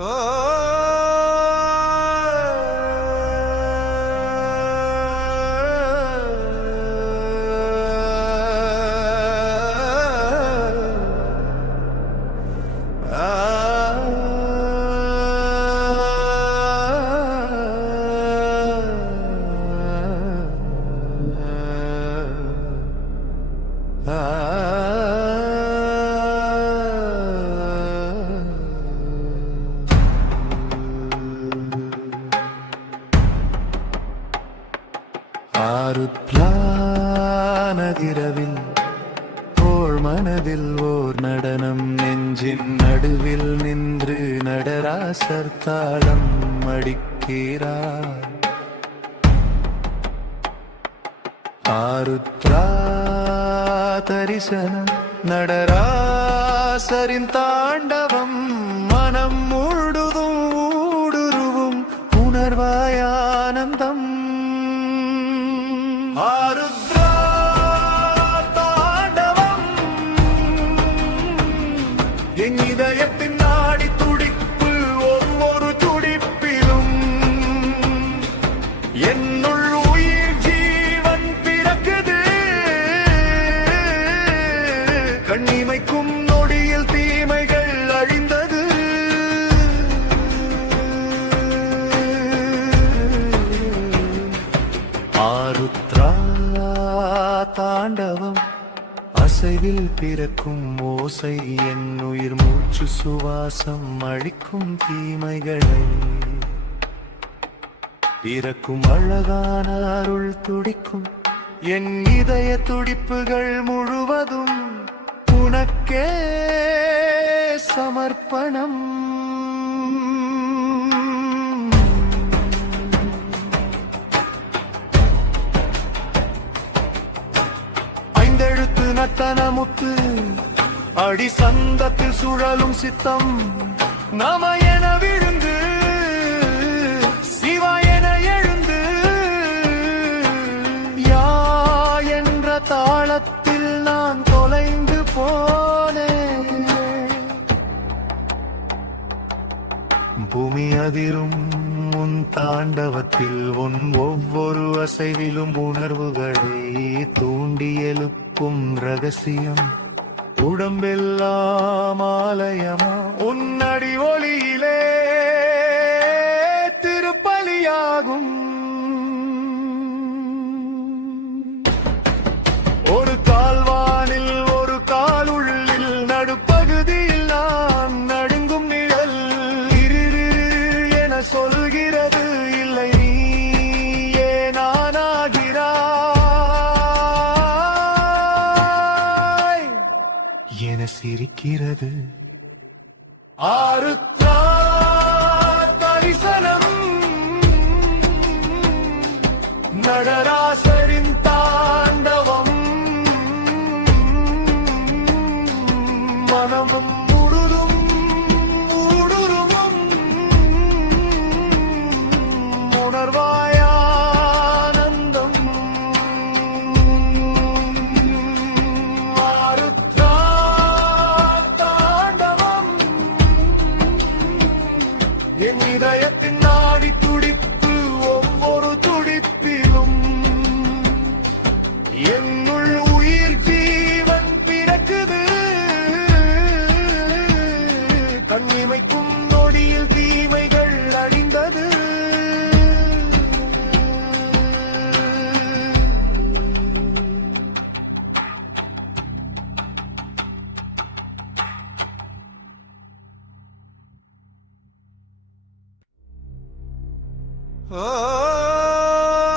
Ah. ஆருத்ரானதிரவில் ஓர் மனதில் ஓர் நடனம் நெஞ்சின் நடுவில் நின்று நடராசர் தாளம் அடிக்கிறார் ஆருத்ரா தரிசனம் நடராசரின் தாண்டவம் மனம் முழுதும் ஊடுருவும் உணர்வாயானந்தம் என் இதயத்தின் நாடி துடிப்பு ஒவ்வொரு துடிப்பிலும். என்னுள் உயிர் ஜீவன் பிறக்குது. கண்ணிமைக்கும் நொடியில் தீமைகள் அழிந்தது. ஆருத்ரா தாண்டவம். அசைவில் பிறக்கும் ஓசை என் உயிர் மூச்சு சுவாசம் அழிக்கும் தீமைகளை. பிறக்கும் அழகான அருள் துடிக்கும் என் இதய துடிப்புகள் முழுவதும் உனக்கே சமர்ப்பணம். சித்தனமுத்து அடி சந்தத்தில் சுழலும் சித்தம். நம என விழுந்து சிவா என எழுந்து. யா என்ற தாளத்தில் நான் தொலைந்து போனேன். பூமி அதிரும் முன் தாண்டவத்தில் உன் ஒவ்வொரு அசைவிலும் உணர்வுகளை தூண்டி எழுப்பும் ரகசியம். உடம்பெல்லாம் ஆலயமா? சிரிக்கிறது. ஆருத்ரா தரிசனம். நடராசரின் தாண்டவம். மனமும் முழுதும் ஊடுருவும் உணர்வா Oh